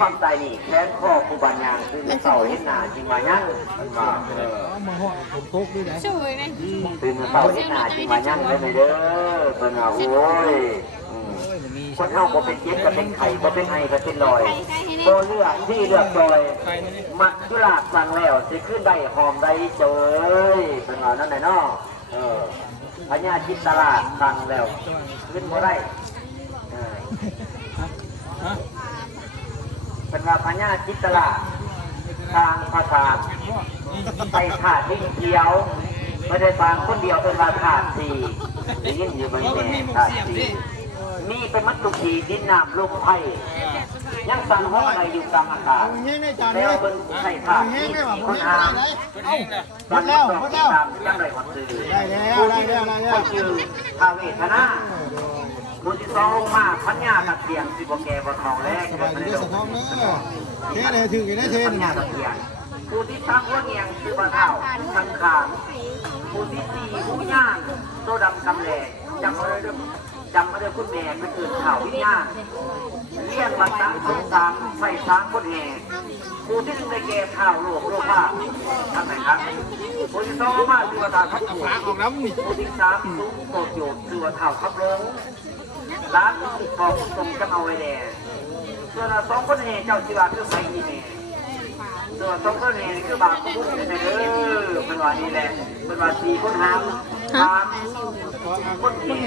ความตายนี่แค้นข้อผู้บัญญัติคือเสาเห็นหน้าจริงมายังมันว่าเออมาห่อผมโคกด้วยนะช่วยเลยตื่นเสาเห็นหน้าจริงมายังได้ไหมเด้อเพิ่นว่าโอ้ยคนเฮาบ่เป็นเจ็บก็เป็นไข้บ่เป็นไอก็เป็นลอยบ่เลือกที่เลือกดอยมักจุลาสั่งแล้วสิขึ้นได้หอมได้เจยเป็นว่านั่นแหละเนาะเออพญาจิตตลาดสั่งแล้ว ขึ้นบ่ได้เออฮะฮะ เป็นว่าพญาจิตตลาทางภาษาไปขาดที่เขียวไม่ได้ฟังคนเดียวเป็นว่าขาดสี่ได้ยินอยู่บนเพราะมันแม่ขาดสี่นี่เป็นมัตตุขีดินน้ำลมไผ่ยังสั่งห้องอะไรอยู่กลางอากาศแล้วเป็นใส่ขาดเงี้ยนี่คนเงี้ยหามหมดแล้วหมดแล้วยังไรคนซื้อได้แล้วได้แล้วได้แล้วคนชื่อพาเวทนา ผู้ที่สองลงมาพัญญาตะเกียงสิบแกบนทองแรกสบายดีสะท้องเนอะเท่เลยถึงได้เทนพัญญาตะเกียงผู้ที่สามหัวเงียงคือปลาเท่าทังขางผู้ที่สี่ผู้ย่างโซดำกำแหลกจำมาเลยจำมาเลยคุณแม่เป็นอื่นข่าววิญญาณเรียกมาตั้งสงสามใส่สามคนแห่ผู้ที่หนึ่งได้แก่ข้าวโลกโลกภาพทำไหนครับผู้ที่สองมาคือว่าตาทับหัวออกน้ำนี่ผู้ที่สามสูงโตโยดคือว่าเท่าทับลง ร้านที่ทองทรงจะเอาไว้แน่ส่วนสองคนแห่เจ้าชีวาคือไฟอีแม่ส่วนสองคนแห่นี่คือบาปของพวกนี้เด้อเป็นว่านี่แหละเป็นว่าสี่คนหามหามคนแก่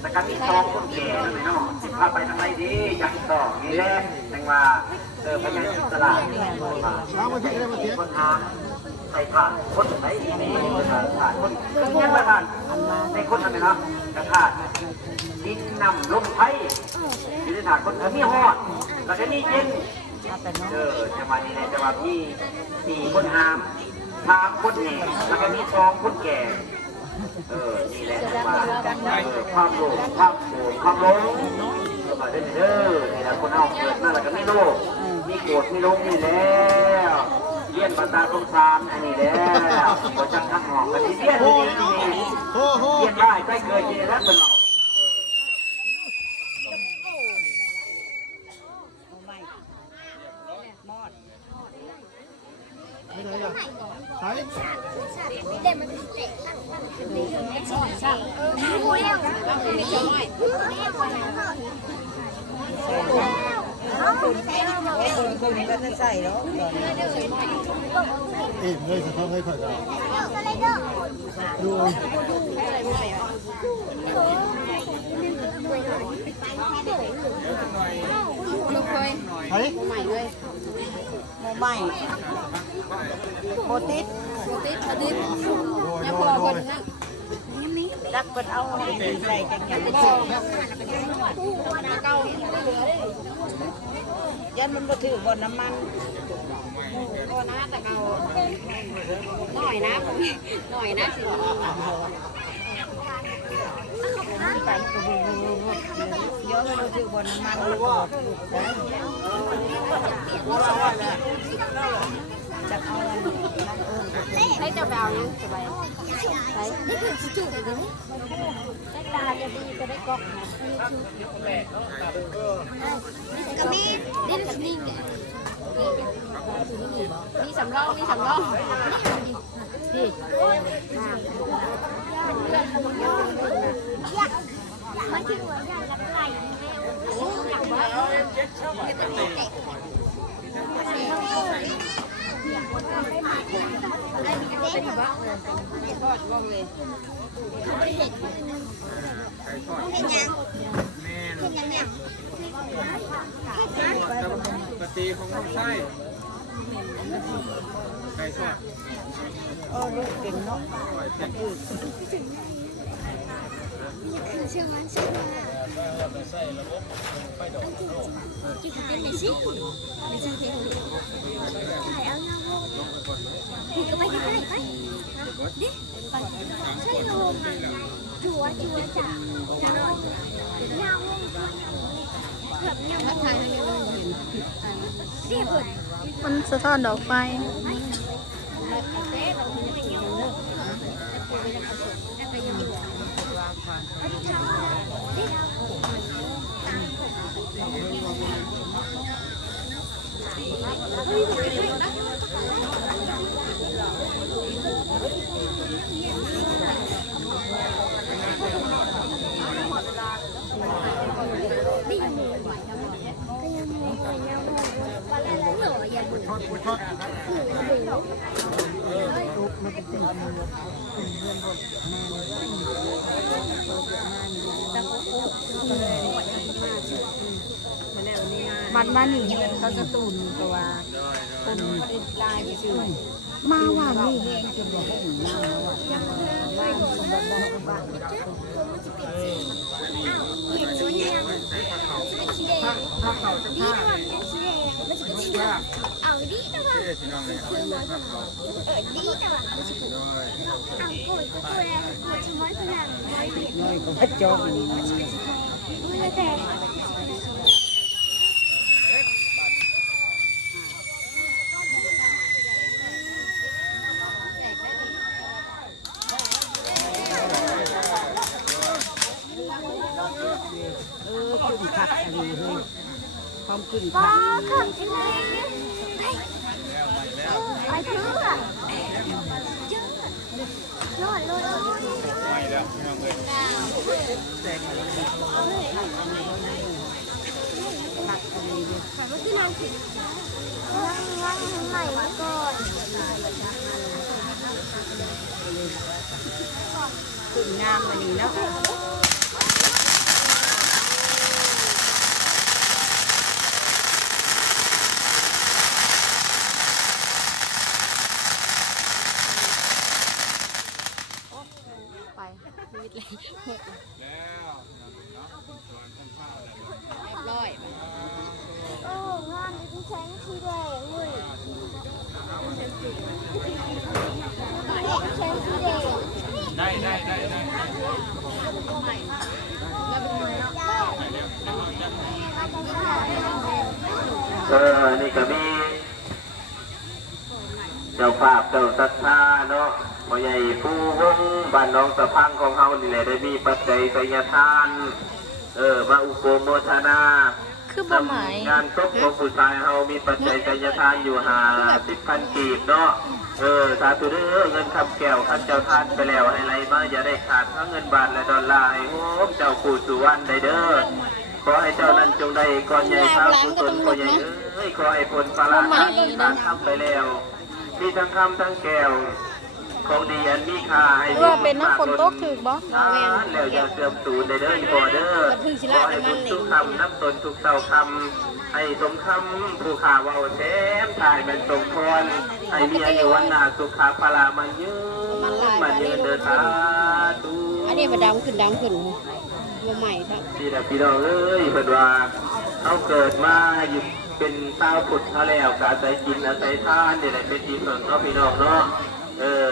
แต่ก็มีสองคนแก่นั่นแหละเนาะสิพาไปทางไหนดีอยังต่อนี่แหละแตงว่าเออพญาอิสระว่าเอามาที่ได้มาเทียบคนหา ใส่ผ่านคนไหนมีคนหาผ่านคนยังละผ่านในคนทำไมนะกระถาดดินนำลมไฟดินถาดคนเออมีหอดแล้วก็นี่เย็นเออจะมานี่แหละจะมาพี่สี่คนหามสามคนแห่แล้วก็มีสองคนแก่เออนี่แหละมาเออความโลภความโกรธความหลงมาเด้อเด้อนี่แหละคนเอาเกิดมาแล้วก็ไม่โลภ มีโกรธมีหลงนี่แล้วเลี้ยนปัตตาสงสารอันนี้แล้วก็จังทั้งหอกกันที่เลี้ยนนี่นี่โอ้โหเลี้ยนได้ใกล้เคยกินแล้วเป็นเรา ไม่ได้ละใช้ เด็กมันเตะสอนสั่งเออโอ้ยไม่จอย เอ็มเลยสะท้องให้ข่อยกันดู ลูก เคยใช้ใหม่เลยใหม่โบติดปกติเขาดิ้นโดยยังโดพอยโดคนยนั่งรักเปิดเอาใส่กันกันยันมันก็ถือบนน้ำมันก็นะแต่เอาหน่อยนะหน่อยนะสิ ใส่กระบุงเยอะมันถือบนน้ำมันมันก็จะเอาน้ำเอิ กละไก่อยากว่า เป็นบ้าเลยทอดว่องเลย เห็นยังเห็นยังเนี่ย ปกติของน้องไส้ไก่ทอด เออลูกเก่งเนาะ คือเชื่อมันเชื่อมันกินเป็นสิไม่ใช่เพียงถ่ายเอาเงาโว้อก็ไปไหนไปดิใช่โยมชัวชัวจ้ะเงาเงาเกือบเงาทักทายให้เห็นรีบเบิดมันสะท้อนดอกไฟ เก็ยัง มองก็ยังมาอะไรเหรออย่าบุญช็อตกูช็อตบัดมานี่เขาจะตุนตัว มาว่านี่แห้งจนบ่หุ่นมาว่านนบ้านเห็นสีแดงเป็นสีแดงดีนะว่าเป็นสีแดงมันจะเป็นสีดำเอาดีนะว่าคือมันเออดีนะว่ามันจะเป็นเอาโกยก็โกยแล้วมันจะม้อยพลังม้อยเบียดน้อยก็พัดจอมมือแต่ เออขึ้นผักอะไรเฮ้ยความ ขึ้นป้าผักขับจริงเลยไปเถอะรอดรอดรอดขายมาที่นานสิว่างว่างใหม่มาก่อนขึ้นงามมานี่เนาะไปชีวิตเลยหกเรียบร้อย โอ้งานที่แสงสีแดงเว้ยแสงสีแดง เออ นี่ก็มีเจ้าภาพเจ้าศรัทธาเนาะพ่อใหญ่ผู้วงบ้านน้องสะพังของเฮานี่แหละได้มีปัจจัยไสยทาน เออ มาอุปโมทนาคือบ่หมายงานศพของผู้ชายเฮามีปัจจัยไสยทานอยู่หาสิบพันกีบเนาะเออสาธุเด้อเงินคำแก้วขันเจ้าทานไปแล้วให้ไรมาอย่าได้ขาดทั้งเงินบาทและดอลลาร์ให้โฮมเจ้าปู่สุวรรณได้เด้อ ขอให้เจ้านั้นจงได้ก่อนใหญ่ข้าวกุศลขอใหญ่เอ้ยขอให้ผลปลาทานที่ทานทำไปแล้ว มีทั้งคำทั้งแก้วของดีอันมีค่าให้มีว่าเป็นน้ำฝนตกถึกบ่ทานแล้วอย่าเสื่อมสูญได้เด้อพอเด้อขอให้บุญทุกคำน้ำตนทุกเต่าคำให้สมคำผู้ข่าวเว่าแท้มทายเป็นสมพรให้มีอายุวันนาสุขาพลามันยืนมันยืนเดินตาตูอันนี้มาดำขึ้นดำขึ้น บ่ใหม่ครับพี่นะพี่น้องเอ้ยเพิ่นว่าเขาเกิดมาอยู่เป็นชาวพุทธเขาแล้วกอาศัยกินอาศัยทานนี่แหละเป็นที่เพิ่งเนาะพี่น้องเนาะเออ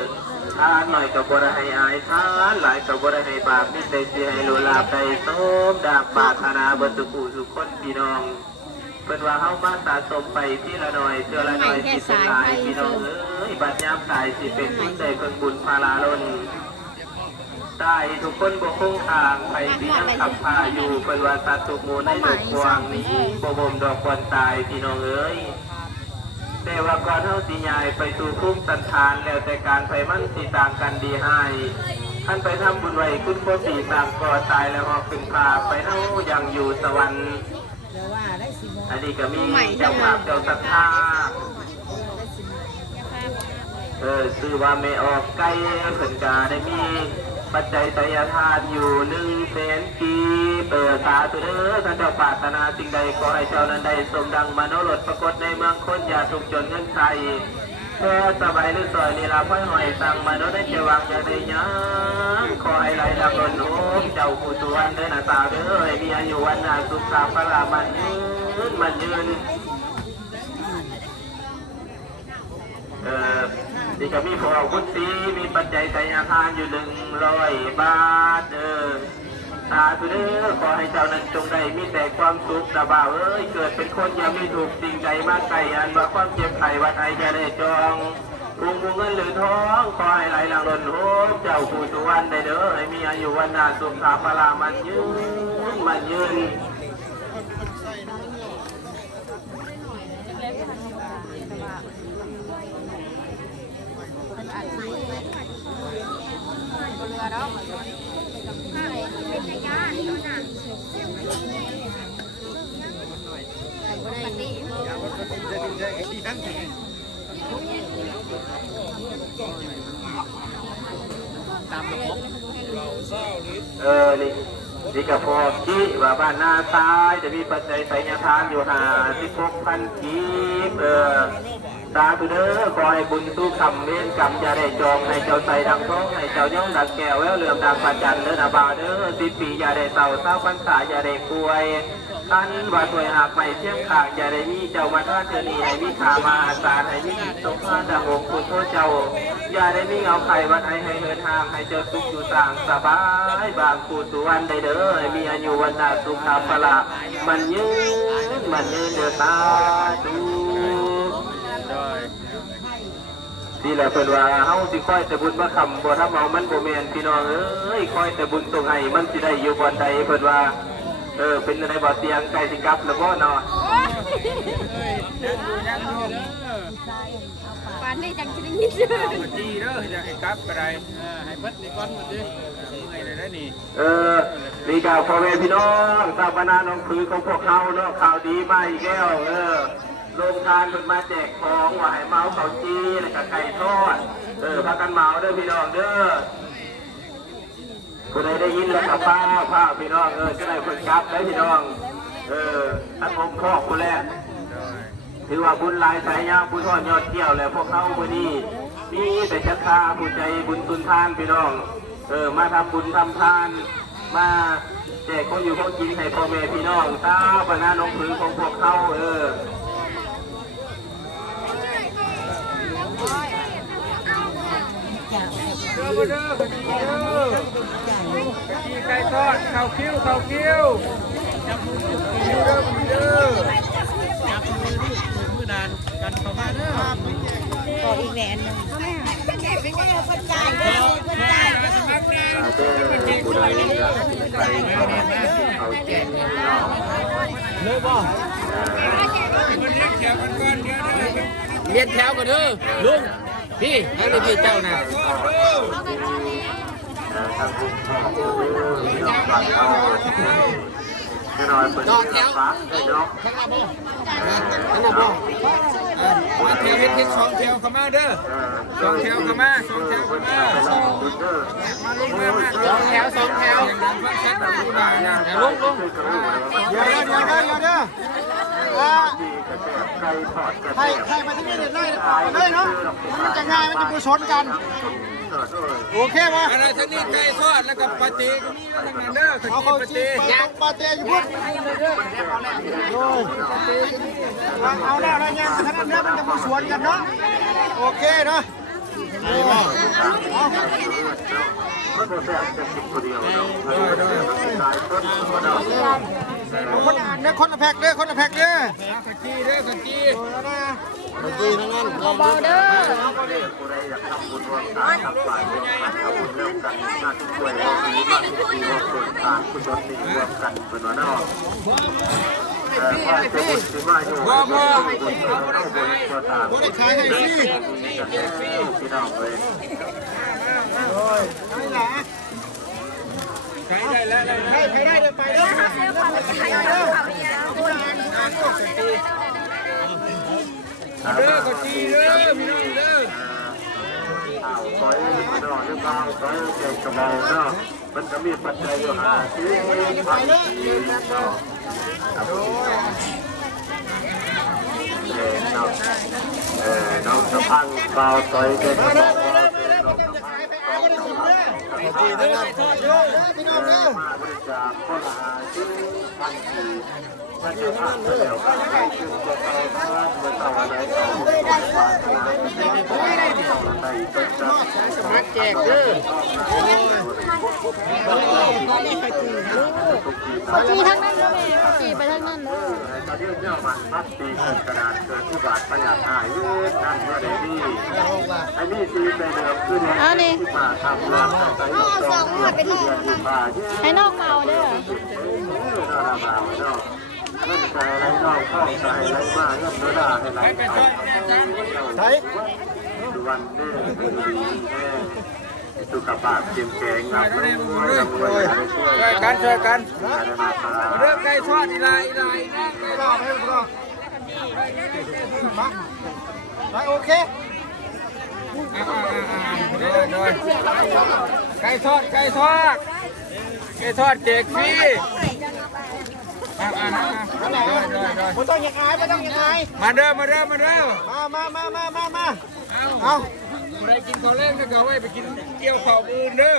ทานหน่อยกับบริให้อายทานหลายกับบริให้บาปมิแต่สิให้โลลาได้สมดากปารถนาเบรรทุสุขคนพี่น้องเพิ่นว่าเฮามาสะสมไปที่ละหน่อยเทื่อละหน่อยสิเป็นหลายพี่น้องเอ้ยบัดยามตายสิเป็นผู้ใจเพิ่งบุญพาลาล้น ได้ทุกคนบกคงทางไปที่นั่งขับพาอยู่เป็นว่าสัตว์ทุกมูในโลกกว้างนี้บ่บ่มดอกควันตายพี่น้องเอ้ยแต่ว่าก่อนเฮาสิยายไปสู่ภูมิสันทานแล้วแต่การไปมั่นสิต่างกันดีให้ท่านไปทำบุญไว้คุณพ่อปีต่างก่อตายแล้วออกเป็นพาไปเฮายังอยู่สวรรค์เดี๋ยวว่าได้สิบ่อันนี้ก็มีเจ้าภาพเจ้าศรัทธาเออซื้อว่าไม่ออกไกลเพิ่นกาได้มี ปัจจัยไตรทานอยู่หนึ่งแสนกีเปิดสาธุเด้อท่านเจ้าปรารถนาสิ่งใดขอให้เจ้านั้นได้สมดังมโนรถปรากฏในเมืองคนอย่าทุกจนเงินใส่เพื่อสบายหรือซอยนี่ลาพ่อยหอยสั่งมโนได้จะวางอย่าได้ยังขอให้ไหลดังลนโอ้มเจ้าผู้สุวรรณเด้อนะสาวเด้อให้มีอายุวันนาสุขภาพลามันยืนมันยืนเออ นี่ก็มีพอคุณตีมีปัจจัยไตรทานอยู่หนึ่งร้อยบาทเออสาธุเด้อขอให้เจ้านั้นจงได้มีแต่ความสุขนะบ่าวเอ้ยเกิดเป็นคนอย่ามีถูกสิ่งใดมาไก่อันว่าความเจ็บไข้วัดไอจะได้จองรุงมุงเงินหรือท้องขอให้ไหลหลังหล่นโฮเจ้าผู้สุวรรณได้เด้อให้มีอายุวันนาสุขภาพลามันยืนมันยืน แต่ว่ามันอาจจะบ่เรือดอก เป็นระยะนี่นะแต่บ่ได้นี่เออนี่นี่กับพอกี้ว่าบ้านหน้าตายจะมีปัจจัยไสยทานอยู่หาสิบหกพันกีบเออ สาธุเด้อขอให้บุญสู้คำเว้นกรรมอย่าได้จองให้เจ้าใส่ดังท้องให้เจ้าย่องดังแก้วแววเหลื่อมดังประจันเด้อนะบ่าวเด้อสิบปีอย่าได้เศร้าเศร้าพรรษาอย่าได้ป่วยท่านว่าถวยหากไม่เทียมขากอย่าได้มีเจ้ามาท่าเจนีให้มีขามาอาสาให้มีสงฆ์ดาหงคุณโทษเจ้า อย่าได้มีเอาไข่วัดให้ให้เหินทางให้เจ้าสุขอยู่ต่างสบายบางกูสุวรรณได้เด้อมีอายุวันนาสุขาภละมันยืนมันยืนเดือดตาดู ที่แหละเพิ่นว่าเฮาสิคอยแต่บุญมาคำบ่ทำเอามันบ่แม่นพี่น้องเอ้ยคอยแต่บุญตรงให้มันสิได้อยู่บ่อนใดเพิ่นว่าเออเป็นอะไรบ่เตียงไก่สิกลับแล้วบ่เนาะปานนี้จังจะได้ยินมาจีเด้อจะให้กลับก็ได้ให้เบิดนี่ก่อนมาดิเมื่อยได้นี่เออนี่กาวพ่อแม่พี่น้องตามบรรดาน้องคือของพวกเขาเนาะข่าวดีมาอีกแล้วเออ โรงทานเพิ่นมาแจกของว่าให้เมาเขาจีแล้วก็ไก่ทอด เออพากันเมาเด้อพี่น้องเด้อผู้ใดได้ยินแล้วก็ป้าป้าพี่น้องเออจะได้เพิ่นกลับได้พี่น้อง เออท่านผมครอบผู้แรกถือว่าบุญหลายสายยางบุญทอดยอดเกี่ยวแหละพวกเขาวันนี้มีแต่จะคาผู้ใจบุญตุนทานพี่น้อง เออมาทำบุญทำทาน มาแจกคนอยู่คนกินให้พ่อแม่พี่น้องตาปนาน้องผือของพวกเขาเออ เด้อเด้อกะจีเด้อกะจีไก่ทอดข้าวคิ้วข้าวคิ้วจับมือคิ้วเด้อมือเด้อจับมือลูกมือนานกันเข้ามาเด้อก็อีกแหวนนึงอาเด้อผู้ใดนี่ก็ไปเอาแจกพี่น้องเลยบ่มันเลี้ยงแขวกันก่อนเดียว เด้อเรียนแถวกันเด้อลุงพี่นั่นเลยพี่เจ้านะทอดเด้อเออทางบุญพ่อพี่น้องบ้านเขาแน่นอนเป็นเรื่องฟ้าเลยเนาะข้างหน้าบ่ข้างหน้าบ่มาเที่ยวเฮ็ดเฮ็ดสองเที่ยวเข้ามาเด้อเออสองเที่ยวเข้ามาสองเที่ยวเข้ามามาลงมามาสองแถวสองแถวอย่างนั้นฟังชัดนะผู้นายนะอย่าลุงลุงเดี๋ยวเดี๋ยวเดี๋ยวเดี๋ยว ใครเทียมใครไปที่นี่เดี๋ยวได้เลยเนาะมันจะง่ายมันจะกุศลกัน โอเคป่ะอะไรท่านี่ไก่ทอดแล้วก็ปาเต้ก็มีแล้วทั้งนั้นเด้อขเอานเขามปาจีเต้ปปาเตอยู่พุ่นโอ้ยเอาแล้วอะไรเงี้ยท่านั้นเนี่ยมันจะกุศลกันเนาะโอเคเนาะโอ้เอา มันบ่แซ่บแต่กินคนเดียวเนาะหลายคนบ่เนาะเอาคนอ่านเนี่ยคนละแพ็กเด้อคนละแพ็กเด้อขจีเด้อขจีโอ้แล้วนะเบาๆเด้อผู้ใดอยากทำบุญร่วมกันทำบาปร่วมกันทำบุญร่วมกันมาช่วยเราดีมากดีร่วมคนทานกุศลดีร่วมกันเป็นว่าเนาะเออพ่อจะบุญสิมาอยู่บ่บ่บุญเอาบุญบ่ตามบ่ได้ขายให้ฟรีพี่น้องเว้ยโอ้ยนี่แหละ ใช้ได้แล้วได้ได้ใครได้เดี๋ยวไปเด้อไปเด้อคนอ่านคนอ่านลูกเด้อขจีเด้อพี่น้องเด้อเอาคอยมาเนาะหรือเปล่าคอยเก่งกระเบาเนาะมันก็มีปัจจัยอยู่หาที่ไปเนาะครับเออน้องสะพังเบาต่อยเก่งก ระเบาดีเด้อทอดเด้อพี่น้องเด้อมาบริจาคคนหาที่พันทีมันจะผ่านไปแล้วก็ให้ขึ้นตัวเขาบ้านเมื่อเขาอะไรเขาบ้านอะไรมาแจกเด้อขี่ทางนั้นเด้อแม่ขี่ไปทางนั้นเด้อตอนนี้เนี่ยมันพัดตีเกิดกระดาษเกิดผู้บาดประหยัดหายนั่นเมื่อใดนี่อันนี้ตีไปเดิมขึ้นที่มาทำรื่องใส่ลูกจองเพื่อที่จะอยู่ป่าที่ให้นอกเมาเด้อน่ารักเนาะเงินใจไรนอกข้องใจไรมาเงินเนื้อให้ไรไปไปทอดจารย์ใช่ทุกวันเด้อสุขภาพเข้มแข็งร่ำรวยร่ำรวยช่วยช่วยกันช่วยกันมาได้มาครับเรื่องไก่ทอดอีลาอีลาอีนะไก่รทออดดให้รอดมาไปโอเค ไก่ทอดไก่ทอดไก่ทอดเจกฟรีอ่าอ่าอ่าโดยโดยโดยไม่ต้องยังอายไม่ต้องยังอายมาเด้อมาเด้อมาเด้อมามามามามามาเอาเอาผู้ใดกินข้าวแรกนะก็เอาไว้ไปกินเกี่ยวข้าวอื่นเด้อ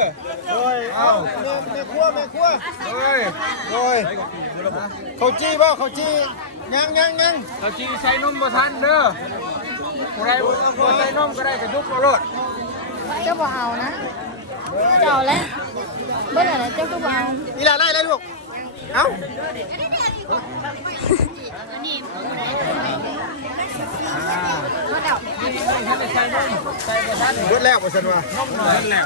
โอ้ยเอาแม่แม่ครัวแม่ครัวเฮ้ยโอ้ยเขาจี้บ่เขาจี้ยังยังยังเราจี้ใส่นมบ่ทันเด้อ ผู้ใดบ่ใส่นมก็ได้กระยุกเอารถเจ้าบ่เอานะเจ้าแล้วเมื่อไหร่เจ้าก็บ่เอาอีหลาได้เลยลูกเอ้าใส่นมใส่บ่ทันเบิดแล้วบ่ซั่นว่า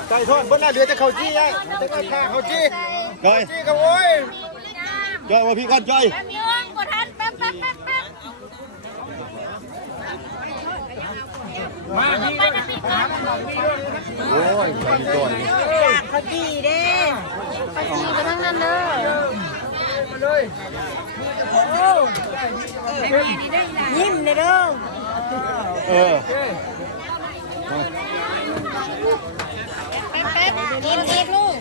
ใส่ทอดเบิดแล้วเดี๋ยวจะเขาจี้ได้จะก็ฆ่าเขาจี้จี้ก็โอ้ยจ้อยว่าพี่ก่อนจ้อยแป๊บนึงบ่ทันแป๊บแป๊บแป๊บแป๊บ มาพี่ด้ยครับพี่ด้วยเขาจีเด้ไปจีไปทั้งนั้นเด้อมาเลยยิ้มเลยเด้อเออแป๊บแป๊บกินอีกลูก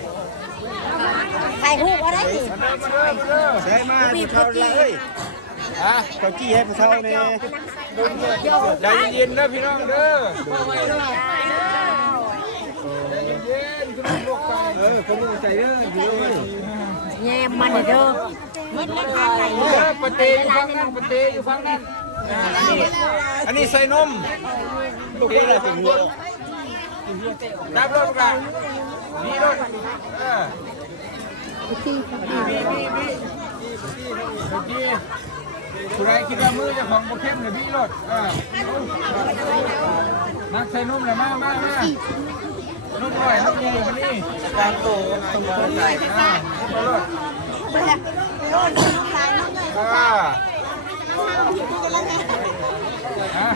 ถ่ายรูปอะไรดิมาเด้อมาเด้อใช่มาผู้เฒ่าเลยฮะ เขาจี้ให้ผู้เฒ่าเนี่ยใจเย็นๆนะพี่น้องเด้อใจเย็นๆคุณลูกไปเออคุณลูกใจเด้ออยู่แย่มันเด้อมันราคาไหนเออปะเตอยู่ฝั่งนั้นปะเตอยู่ฝั่งนั้นอันนี้อันนี้ใส่นมลูกเตเลยถึงหัวจับรถกันนี่รถเออพี่พี่พี่พี่พี่ ผู้ใดคิดว่ามือเจะของโปรเข้มเนี่ยพี่รถเออนักใส่นมเลยมามามานุ่มหน่อยนุ่มดีมานี่กลางโตตรงใส่อ่ารถอ่าฮะ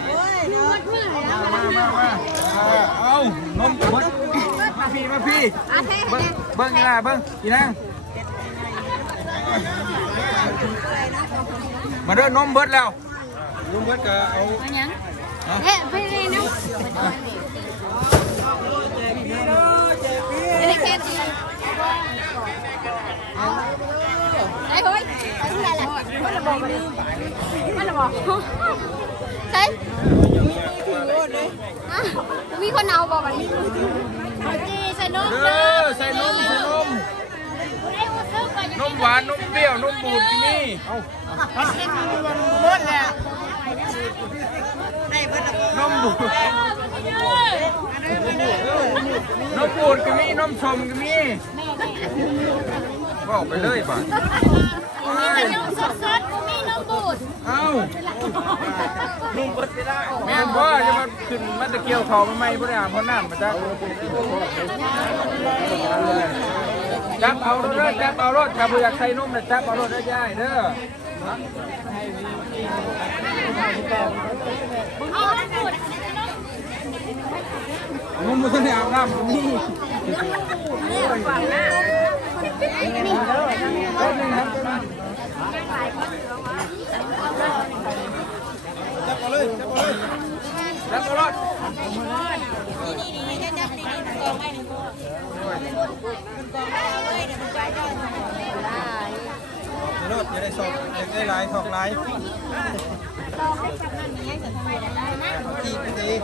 มามามาอ่าเอานมเบิ้งมาพี่มาพี่เบิ้งเบิ้งอีหล่าเบิ้งอีนาง มาเด้อนมเบิดแล้วนมเบิดก็เอาอันยังเอ๊ะไปเลยเนาะไม่ได้แค่ตีไอ้เฮ้ยไอ้อะไรล่ะมันระบอกมาดิมันระบอกใช่มีคนเอาบอกมาดิจีใส่นมเด้อใส่นมใส่นมไอ้หัวซึกไป นมหวานนมเปรี้ยวนมบูดที่นี่หมดแล้วนมบูดนมบูดก็มีนมชมก็มีบอกไปเลยบ่ามีแต่นมสดๆกูมีนมบูดเอ้าแม่นบ่จะมาขึ้นมาตะเกียวเขาไม่ไม่บ่ได้อาบเพราะน้ำมาจัก จับเอารถเด้อจับเอารถถ้าบ่อยากใส่นมน่ะจับเอารถได้ย่ายเด้อเอานมบู ล้วก็รอดนมบ่ทันได้อาบน้ำก็มีจับเอารถรถจะได้สอบได้หลายสอบหลายจี้ไปดีได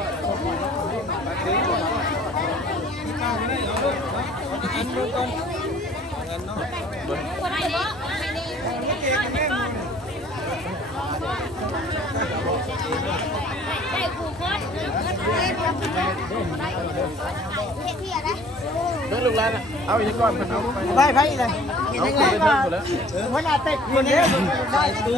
้ ไพ่เลยยังไงก็หัวหน้าเต็กคนนี้ได้ดู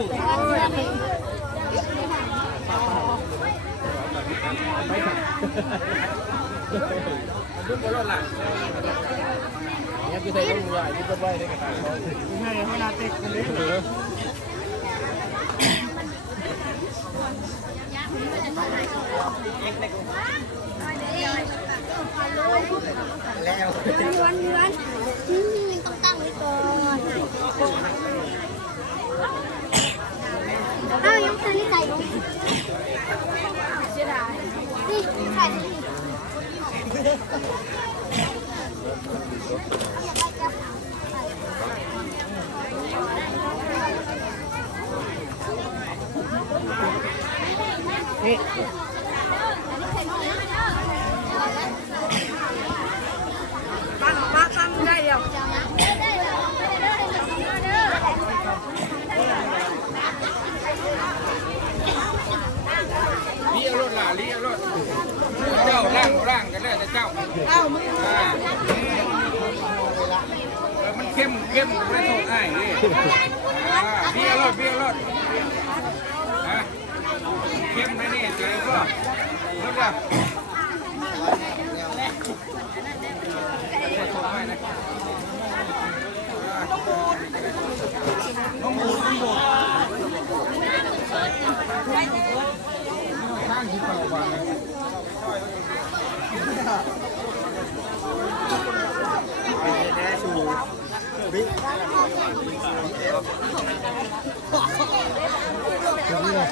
น แล้ววันวันอืมต้องตั้งไว้ก่อนอ้าวยังเคยใส่ลงเสียดายนี่ใส่นี่ ลีเอารถล่ะลีเอารถเจ้าล่างล่างกันแล้วแต่เจ้าเอ้ามึงมันเข้มเข้มไม่โทษง่าย เลยอ่าลีเอารถลีเอารถฮะเข้มได้นี่เจ๊ก็รถละน้องบูดน้องบูดข้างที่เก่ากว่าเลยแน่ชู บิ๊กถึงเลย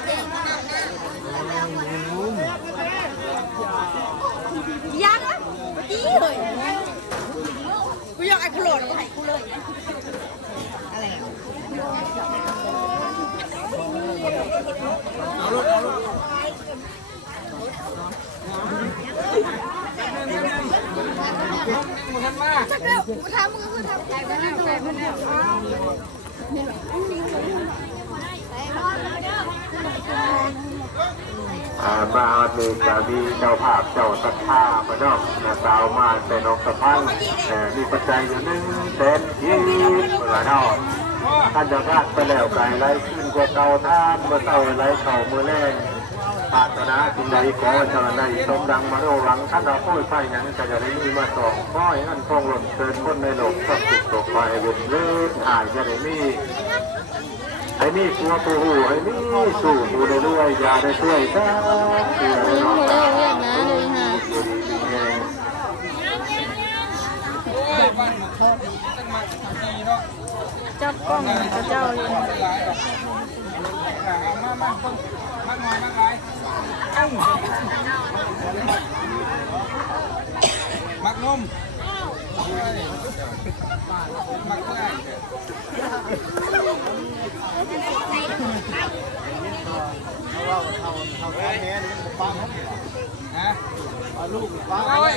ยังอะเมื่อกี้เลยกูอยากไอ้กูโหลดไอ้กูเลย จักเร็วกูทำมึงกูทำใจไปแล้วใจไปแล้วอ่ามามีกามีเจ้าภาพเจ้าศรัทธาพระนอกนาสาวมาแต่นกสะพังแต่มีปัจจัยอยู่หนึ่งเซนยี่เมื่อนอกท่านจะพลาดไปแล้วไก่ไรขึ้นกว่าเก่าท่านเมื่อเต่าไรเข่าเมื่อแรง ปารถนาสิ่งใดขอเจริญได้สมดังมาโนหวังท่านเราพูดไปยังก็จะได้มีมาสองข้อยนั่นคงหล่นเกินคนในโลกสักสุดตกไปเวนเลื่อนหายจะได้มีไอ้นี่ตัวปูหูไอ้นี่สู่ปูได้ด้วยยาได้ช่วยจ้าเสือได้รอดตาโอ้ยบ้านตั้งมาทีเนาะจับกล้องพระเจ้าเลย หลายดอกเอามามาต้นมากหน่อยมากหลายอั้งมักนมมักเท่า